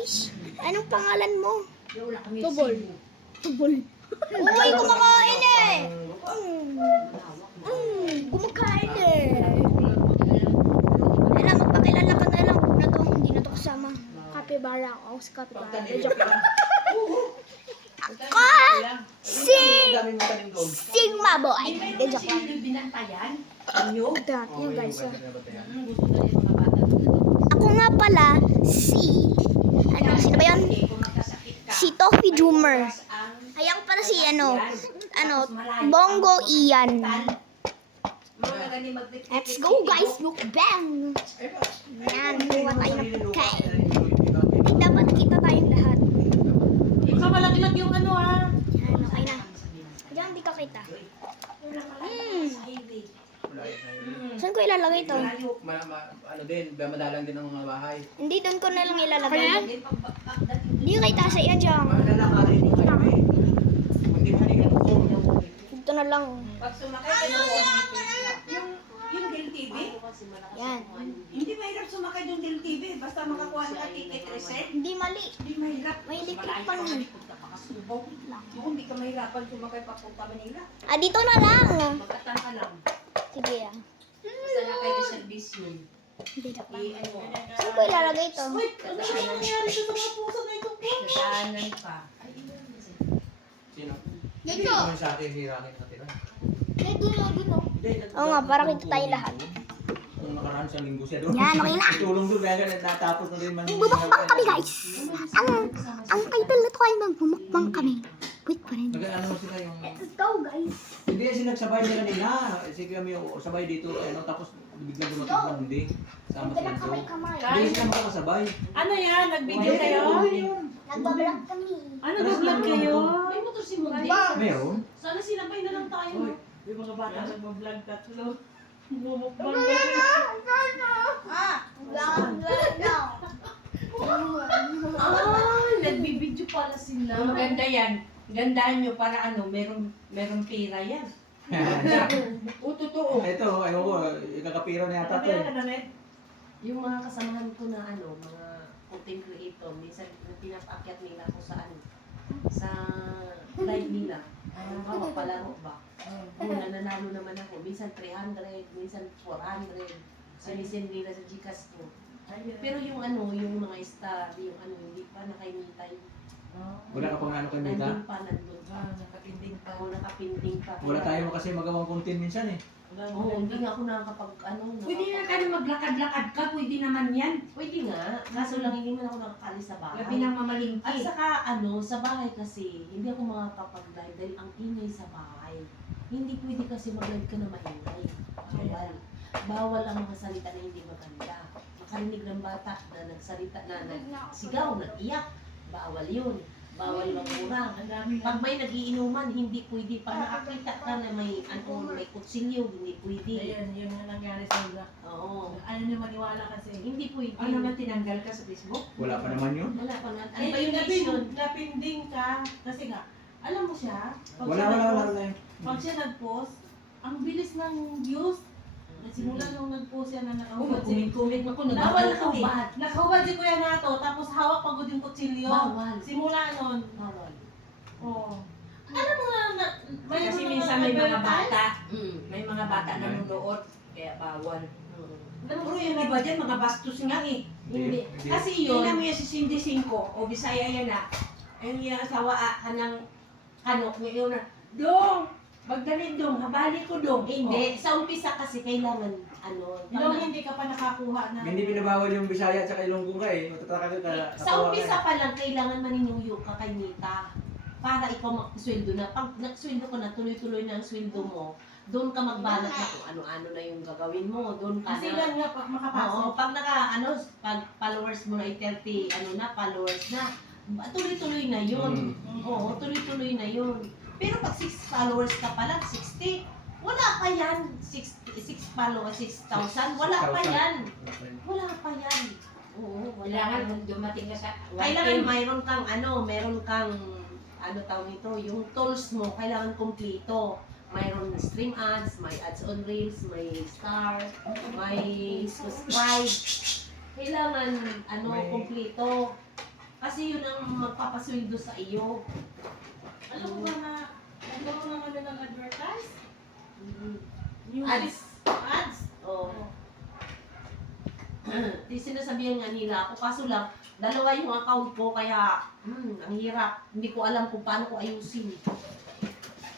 Ish, anong pangalan mo? Tubol. Tubol. Uy, kumakain eh! Kumakain eh! Alam, magpakilala ka na lang. Na to, hindi na to kasama. Kapibara ako sa kapibara. Joke lang. Ako! Sigma boy! De, joke lang. Ito natin yung guys. Ako nga pala, sino ba yun? Si Toffee Doomer. Ayan pala si Bongo Ian. Let's go guys, mukbang! Yan, buwa tayo ng pagkain. Dapat kita tayong lahat. Baka malaglag yung ano ah. Yan, okay na. Diyan, di ka kita. Saan ko ilalagay ito? Ano din, madalang din ang mga bahay. Hindi, doon ko na lang ilalagay. Hindi ka kita sa iya dyan. Madala ka rin yung highway. Hindi mo hindi ko. Dito na lang. Pag sumakay ka na yung Del TV, Yan. hindi mahirap sumakay yung Del TV. Basta makakuha ka ticket reset. Hindi mali. Hindi mahirap. May electric pang yun. Yung hindi ka mahirapan sumakay papunta Manila. Ah, dito na lang. Magkatan ka lang. Sige ah. Basta nakay ka service yun. Hindi na lang. Ano, Saan ko ilalagay ito? nadaanan pa. Sino? Dito. Hindi sa akin, si Rocket natira. Oo nga, para kita tayo lahat. Nung nakaraan sa linggo siya doon. Yan, okay na. Tulong doon, kaya natapos na rin man. Bumukbang kami guys. Ang title na to ay magbumukbang kami. Wait pa rin. Nag-ano sila yung... Let's go guys. Hindi kasi nagsabay niya kanina. Sige kami sabay dito, tapos biglang dumating lang, hindi. Sama Ang sila dalang doon. kamay-kamay. Hindi sila makakasabay. Ano yan? Nag-video kayo? Nagbablog kami. Ano nag-vlog kayo? May motor si Mundi. Meron? Sana sinabay na lang tayo. Yung mga bata nag-vlog tatlo. Bumukbang Nagbibidyo pala sila. Maganda yan. Gandaan nyo para merong pira yan. Oo, totoo. Ito, ayaw ko, ikakapira na yata ito. Yung mga kasamahan ko na mga content creator, minsan pinapaakyat nila ako sa live nila. Hawak palaro ba? Nananalo naman ako. Minsan 300, minsan 400. Sinisend nila sa Gcash ko. Pero yung yung mga star, yung hindi pa nakainitay. Wala ka pang ano kay Mita? Nandun pa. Nakapinding pa. Ako nakapinding pa. Wala tayo kasi magawang content minsan eh. Oo, hindi nga ako nakakapag Pwede na ka na maglakad-lakad ka, pwede naman yan. Pwede nga, kaso lang hindi man ako nakakalis sa bahay. Gabi nang mamalingki. At saka sa bahay kasi, hindi ako makakapag-live dahil ang ingay sa bahay. Hindi pwede kasi mag-live ka na maingay. Bawal. Bawal ang mga salita na hindi maganda. Makarinig ng bata na nagsalita na nagsigaw, nag-iyak. Bawal yun. Bawal magmura. Pag may nagiinuman, hindi pwede. Pag nakakita ka na may kutsilyo, hindi pwede. Ayan, yun ang nangyari sa ula. Oo. Ano niya maniwala kasi. Hindi pwede. Ano naman tinanggal ka sa Facebook? Wala pa naman yun. Wala pa nga. Ano Ay, ba yung mission? napinding ka. Kasi nga, alam mo siya, Wala. pag siya nag-post, ang bilis ng views. Simula nung nag-post yan na nakahubad si Kumit mo ko, Bawal nagkakot eh. nakahubad. Nakahubad si Kuya Nato, tapos hawak pagod yung kutsilyo. Bawal. Simula nun. Bawal. Oo. Alam mo nga, Kasi minsan may mga bata, Mm. may mga bata na nunood, kaya bawal. Mm. Pero yung iba dyan, mga bastos nga eh. Hindi. Kasi yun, tingnan mo yan si Cindy Cinco, o Bisaya yan na. Ang yung asawa kanang kanok niya yun na, Dong! Magdalit dong, habali ko dong. Hindi. Sa umpisa kasi kailangan, Yung hindi ka pa nakakuha na. Hindi binabawal yung Bisaya at saka Ilonggo ka eh. Matataka ka. sa umpisa pa lang, kailangan maninuyo ka kay Mita. Para ikaw magsweldo na. Pag nagsweldo ka na, tuloy-tuloy na ang sweldo mo, doon ka magbanat na kung ano-ano na yung gagawin mo. Doon ka Kasi na. lang nga makapasok. Oo, pag pag followers mo na ay 30, followers na, tuloy-tuloy na yun. Oo, tuloy-tuloy na yun. Pero pag 6 followers ka pa lang, 60, wala pa yan. 6 followers, 6,000, wala pa yan. Wala pa yan. Oo, wala. Kailangan mong dumating ka sa Kailangan mayroon kang, tawag nito, yung tools mo, kailangan kumpleto. Mayroon stream ads, may ads on reels, may star, may subscribe. Kailangan, May- kumpleto. magpapasweldo sa iyo. Alam mo ba na nagkaroon ng ano ng advertise? Ads. Ads? Oo. Di sinasabihan nga nila ako, kaso lang, dalawa yung account ko, kaya, ang hirap. Hindi ko alam kung paano ko ayusin.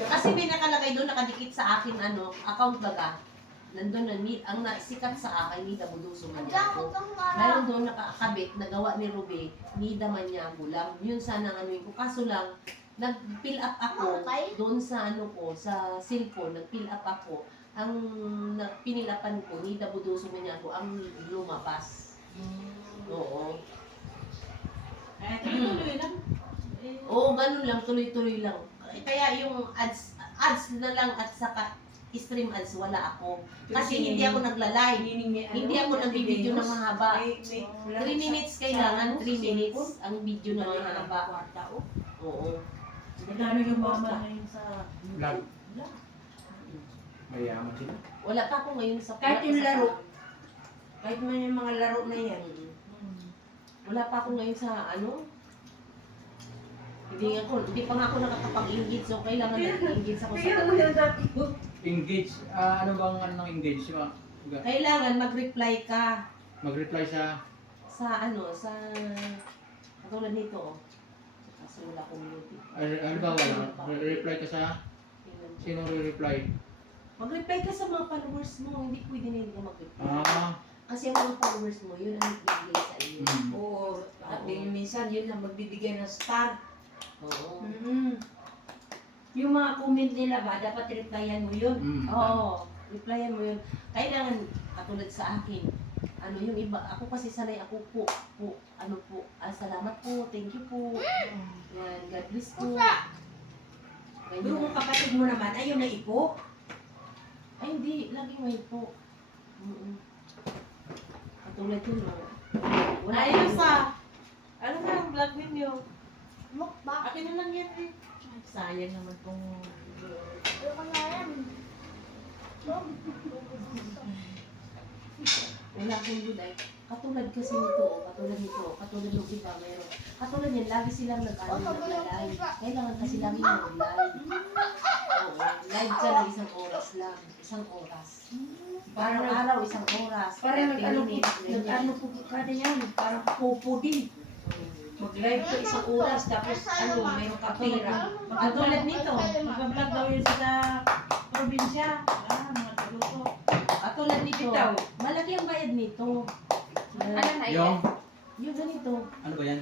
Kasi may nakalagay doon, nakadikit sa akin, account baga. Nandun na, ang sikat sa akin, Nida Buduso Maniago. Mayroon doon nakakabit, nagawa ni Ruby, Nida Maniago lang. Yun sana ko. Kaso lang, nag-fill up ako doon sa sa cellphone, nag-fill up ako. Ang pinilapan ko, Nida Buduso Maniago, ang lumabas. Oo. Tuloy lang. Oo, ganun lang, tuloy-tuloy lang. Kaya yung ads na lang at saka stream ads, wala ako. Kasi hindi ako nagla-live. Hindi ako nagbibideo ng mahaba. 3 minutes kailangan, 3 minutes ang video na mahaba. Oo. Madami yung mama ngayon sa Vlog. Mayaman sila. Wala pa ako ngayon sa Kahit yung laro. Kahit man yung mga laro na yan. Wala pa ako ngayon sa hindi pa nga ako nakakapag-engage, so kailangan nag-engage ako sa Engage. Ano bang ng engage? kailangan mag-reply ka Mag-reply sa... sa katulad nito, oh. Kasi wala akong mute. Ano ba wala? Reply ka sa... Sino re-reply? Mag-reply ka sa mga followers mo, hindi pwede na hindi ka mag-reply. Kasi ang mga followers mo, yun ang nagbibigay sa iyo. Oo. At minsan yun lang magbibigay ng star. Oo. Yung mga comment nila ba, dapat replyan mo yun. Oo. Replyan mo yun. Kailangan, katulad sa akin, yung iba, ako kasi sanay ako po, salamat po, thank you po. Yan, God bless po. Yung kapatid mo naman, ayaw na ipo. Ay, hindi, lagi may po. Katulad yun, no? Ayos ano na ang vlog ninyo? Mukbang. Akin na lang yan eh. Ay, sayang naman kung... Ayoko na yan. Wala akong good. Katulad kasi nito, katulad ng iba, mayroon. Katulad yan, lagi silang nag-live. Kailangan kasi lagi nag-live. Oo, live ka lang 1 oras lang. 1 oras. Araw-araw 1 oras. Parang 30 minutes, ganyan. nag-ano po ka na yan. Parang popo din. Mag-live ka 1 oras, tapos mayroong kapira. Katulad nito. Mag-vlog daw yun sa probinsya. Mga taluto. Katulad nito. Ikaw. Malaki ang bayad nito. Yung ganito. Ano ba yan?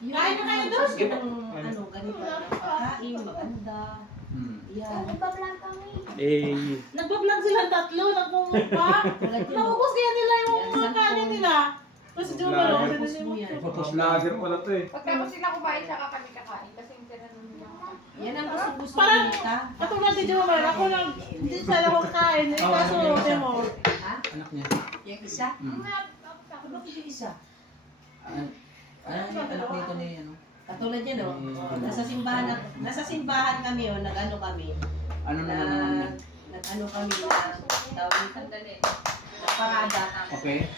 Yung, Kain na kayo doon? Yung ganito. Pagkain, maganda. Yan. Nagbablog kami. Nagpa-vlog silang tatlo, nagmumukbang. Naubos kaya nila yung mga kanin nila. Kasi di ba Vlogger. lang, Tapos mo yan. Vlogger pala to eh. Pagtapos sila kumain, saka kami kakain. Kasi yung tinanong niya. Yan ang gusto-gusto Parang- nita. katulad ni Jomar, ako lang, hindi sana ako kain. Eh, kaso, mo. Anak niya. Yung isa? Ano yung isa? Ano yung anak nito ni ano? Katulad yan, no? Nasa simbahan kami, nag-ano kami. Ano na naman? Nag-ano kami, tawag sandali. Nagparada. Okay.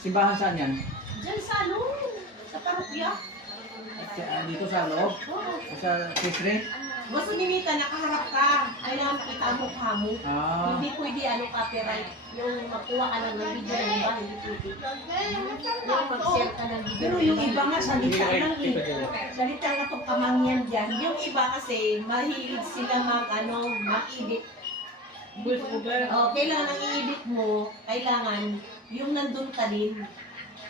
Simbahan saan yan? Diyan sa sa parokya. Dito sa loob? Oo. Sa Kisri? Gusto ni Mita, nakaharap ka. Kailangan kita ang mukha mo. Hindi pwede copyright. Yung magkuha ka ng video ng iba, hindi pwede. Yung mag-share ka ng video. Pero yung iba nga, salita lang eh. Salita nga itong kamangyan dyan. Yung iba kasi, mahilig sila mag-edit. Kailangan ang i-edit mo, kailangan yung nandun ka din.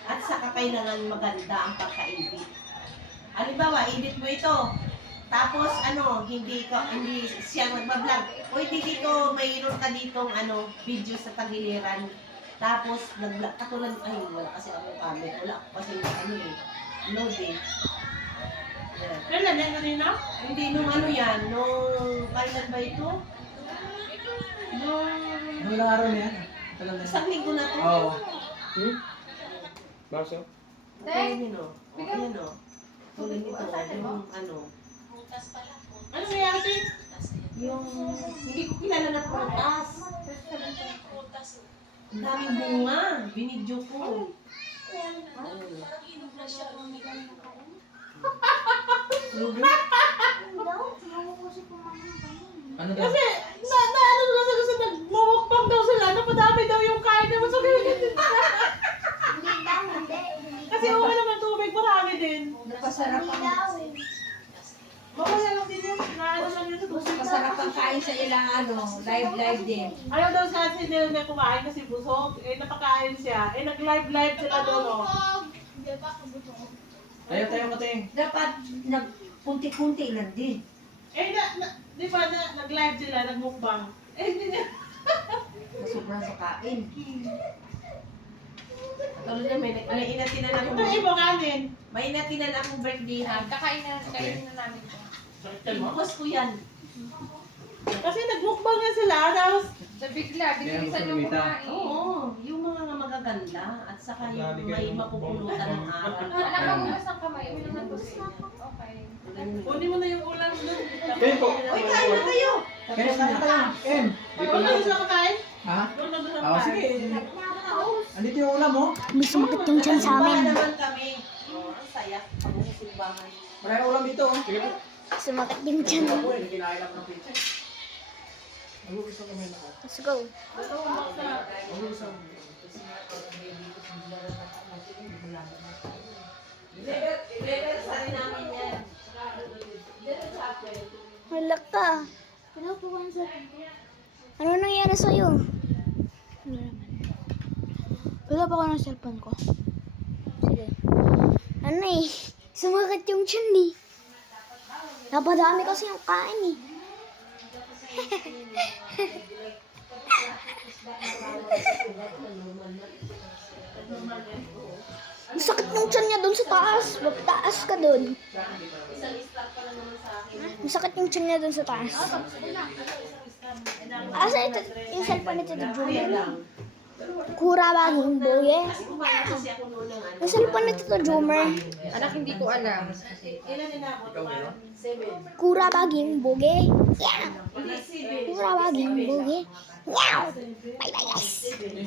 At saka kailangan maganda ang pagka-edit. Halimbawa, edit mo ito. Tapos hindi siya magba-vlog. Pwede dito, mayroon ka ditong video sa tagiliran. Tapos nag-vlog katulad wala kasi ako comment. Wala ako kasi load eh. Yan. Kailan yan kanina? Hindi nung nung kailan ba ito? Anong ilang araw na yan? Tagal na yan. Isang linggo na to. Oo. Baso? Okay, okay, tulad nito, yung Ano nangyari? yung hindi ko kilala na prutas. Ang daming bunga, binidyo ko. Ano daw? Kasi, ano sila sa gusto, nagmumukbang daw sila, napadami daw yung kain naman sa ganyan. Hindi daw, hindi. Kasi uwi naman tubig, marami din. Napasarap Hindi ang, daw. Mamaya lang din yun, naano lang yun sa tubig. masarap ang kain sa ilang live din. Ayaw daw sa atin nila may kumain kasi busog. Eh, napakain siya. Eh, nag-live sila doon, oh. Tayo mo ting. Dapat nagpunti-punti lang din. Eh, di ba, nag-live sila, nagmukbang. Eh, hindi niya. Sobrang sa kain. Tuloy na, may inatinan ako. Ito ibo kanin. May inatinan akong birthday ha. Kakain na namin ito. Bukos ko yan. Kasi nagmukbang nga sila, tapos Sa bigla, bilisan yung kumain. Oo, yung mga magaganda at saka yung may mapupulutan ng aral. Anak ka bukas ng kamay. Uy, naman gusto. Okay. kunin mo na yung ulam doon. Ken po. Uy, kain na kayo! Ken, kain tayo. Ken. Doon na sila kakain? Ha? Doon na sila Oh, sige. kakain. Andito yung ulam mo. May sumakit yung tiyan sa amin. naman kami. Oh, ang saya. Pag-usulbangan. Maraming ulam dito. Oh. Sige po. Sumakit yung tiyan. Ako eh, kinain ako ng pizza. Let's go. I-level sa rin namin yan. Wala ka. Ano nangyari sa'yo? Wala pa ako ng cellphone ko. Sige. Ano eh? Sumakit yung tiyan eh. Napadami kasi yung kain eh. Ang sakit ng tiyan niya doon sa taas. Magtaas ka doon. Ang sakit yung tiyan niya doon sa taas. Asa ito, yung cellphone nito, Jumer. Kura baging boye. Kumain kasi ako noon ng ano. Yung cellphone nito, Jumer. Anak, hindi ko alam. Ilan din ako? Ikaw meron? 7. Kura baging boge. Yeah. Hindi, 7. Kura baging boge. Wow. Bye bye guys.